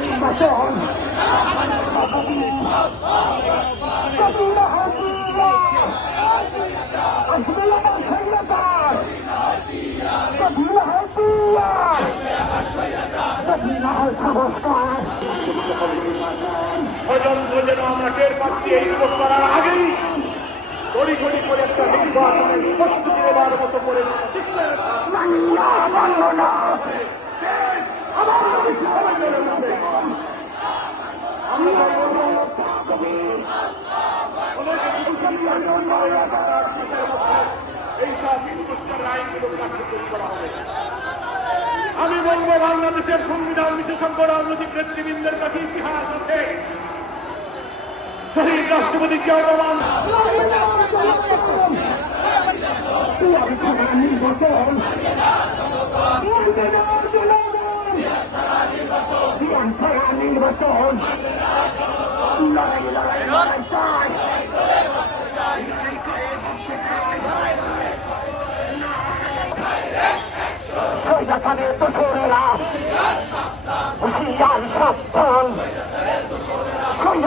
নির্বাচন কঠিন সংস্কার যেন আমরা টের পাচ্ছি এই যুবক করার আগেই গড়ি গড়ি করে একটা নির্বাচনের প্রস্তুতি নেবার মতো করে মান্না মান্য আমি বলব, বাংলাদেশের সংবিধান বিশেষজ্ঞ রাজনৈতিক নেতৃবৃন্দের কাছে ইতিহাস আছে। শহীদ রাষ্ট্রপতি জিয়া রহমান। নির্বাচন। নির্বাচন যেখানে দোষরেরা হুশিয়ার সাবধান। সৈন্য